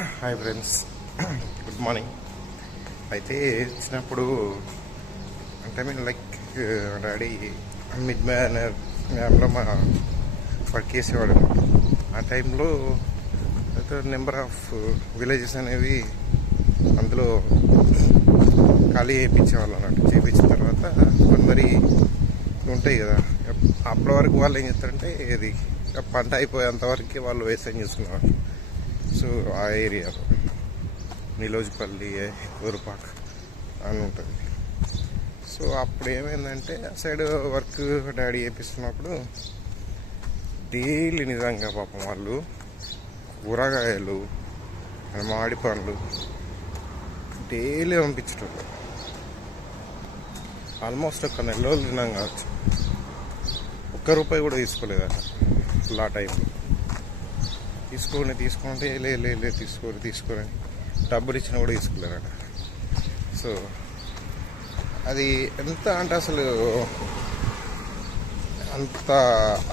Hi friends, good morning. అయితే చిన్నప్పుడు అంటే మీన్ లైక్ డాడీ మిడ్ మ్యాన్లో మా వర్క్ చేసేవాడు. ఆ టైంలో నెంబర్ ఆఫ్ విలేజెస్ అనేవి అందులో ఖాళీ చేయించేవాళ్ళు అన్నట్టు. చేయించిన తర్వాత కొందరి ఉంటాయి కదా, అప్పటి వరకు వాళ్ళు ఏం చేస్తారంటే ఇది పంట అయిపోయేంతవరకు వాళ్ళు వ్యవసాయం చేసుకునేవాళ్ళు. సో ఆ ఏరియాలో నిలోజిపల్లి, ఊరుపాక అని ఉంటుంది. సో అప్పుడు ఏమైందంటే ఆ సైడ్ వర్క్ డాడీ చేపిస్తున్నప్పుడు డైలీ నిజంగా పాపం వాళ్ళు కూరగాయలు, మామిడి పండ్లు డైలీ పంపించేటోళ్ళు. ఆల్మోస్ట్ ఒక నెల రోజులు తిన్నాం కావచ్చు. ₹1 కూడా తీసుకోలేదు అట్లా. ఆ టైంలో తీసుకుంటే లే తీసుకోని డబ్బులు ఇచ్చినా కూడా తీసుకోలేరట. సో అది ఎంత అంటే అసలు అంత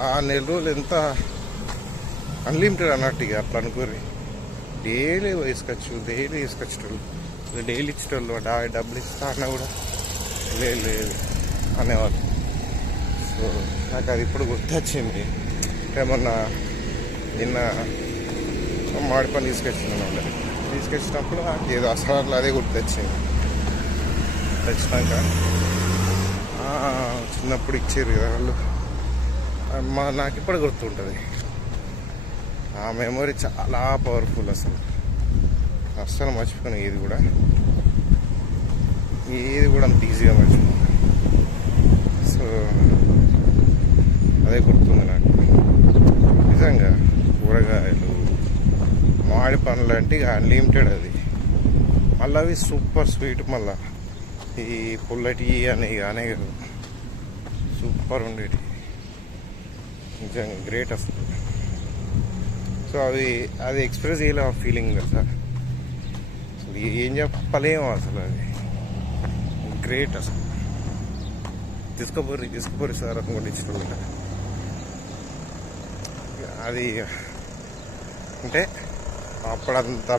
ఆ నెల రోజులు ఎంత అన్లిమిటెడ్ అన్నట్టు. ఇక అట్లా అనుకోరి డైలీ తీసుకొచ్చేటోళ్ళు, డైలీ ఇచ్చేటోళ్ళు. డబ్బులు ఇస్తా అన్నా కూడా లేదు అనేవాళ్ళు. సో నాకు అది ఇప్పుడు గుర్తొచ్చింది. ఏమన్నా నిన్న మామిడి పని తీసుకొచ్చినప్పుడు ఏదో అసలు అదే గుర్తొచ్చింది. తెచ్చినాక చిన్నప్పుడు ఇచ్చారు కదా వాళ్ళు, నాకు ఇప్పుడు గుర్తుంటుంది. ఆ మెమొరీ చాలా పవర్ఫుల్. అస్సలు మర్చిపోయినా ఏది కూడా అంత ఈజీగా మర్చిపోయినా. సో అదే గుర్తుంది నాకు నిజంగా. కూరగాయలు, మామిడి పండ్లు అంటే ఇక అన్లిమిటెడ్. అది మళ్ళీ అవి సూపర్ స్వీట్. మళ్ళీ ఈ పుల్లటి అని అనే కదా, సూపర్ ఉండేటి. నిజంగా గ్రేట్ అసలు. సో అది ఎక్స్ప్రెస్ చేయలే ఆ ఫీలింగ్ కదా. అసలు ఏం చెప్పలేము అసలు. అది గ్రేట్ అసలు. తీసుకుపోరి సార్ అనుకోండి ఇచ్చిన అది. అంటే అప్పుడంత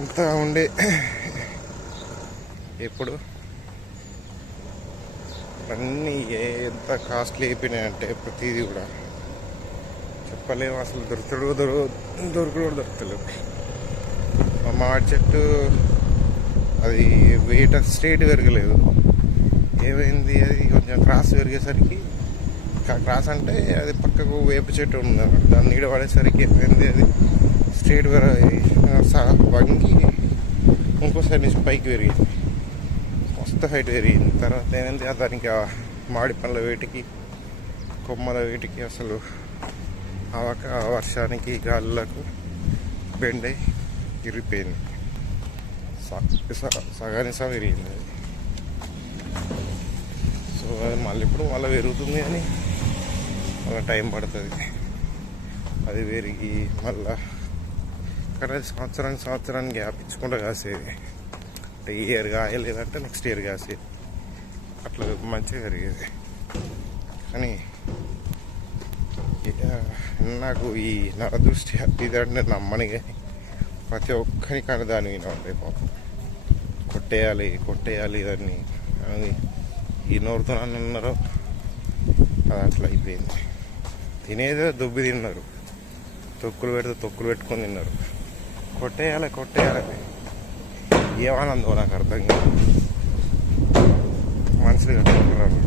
ఇంత ఉండే. ఎప్పుడు అన్నీ ఎంత కాస్ట్లీ అయిపోయినాయంటే ప్రతిదీ కూడా చెప్పలేము అసలు. దొరకలేవు. మా మామిడి చెట్టు అది వెయిట్ స్ట్రేట్ పెరగలేదు. ఏమైంది, అది కొంచెం క్రాస్ పెరిగేసరికి, క్రాస్ అంటే అది పక్కకు వేప చెట్టు ఉంది, దాన్ని నీడ పడేసరికి ఏమైంది, అది స్ట్రేట్ వంగి ఇంకోసారి నుంచి పైకి పెరిగింది. మస్తు హైట్ పెరిగింది. తర్వాత ఏమైంది, దానికి మామిడి పండ్ల వేటికి, కొమ్మల వేటికి అసలు ఆ వర్షానికి గాలులకు బెండ్ అయి ఇరిగిపోయింది. సగానికి విరిగింది అది. సో అది మళ్ళీ పెరుగుతుంది కానీ మళ్ళీ టైం పడుతుంది అది పెరిగి మళ్ళా. కానీ అది సంవత్సరానికి గ్యాప్ ఇచ్చుకుంటూ కాసేది. అంటే ఈ ఇయర్ కాయలేదంటే నెక్స్ట్ ఇయర్ కాసేది. అట్లా మంచిగా జరిగేది. కానీ నాకు ఈ నరదృష్టి ఇదంటే నమ్మని కానీ ప్రతి ఒక్కరి కానీ దాని మీద ఉంటాయి పాపం. కొట్టేయాలి దాన్ని అని ఈ నోరుతో అన్నారో అది అట్లా అయిపోయింది. తినేదో దుబ్బి తిన్నారు, తొక్కులు పెట్టుకొని తిన్నారు. కొట్టేయాలి ఏమనందో నాకు అర్థం కాదు. మనుషులు కట్టుకుంటున్నారు.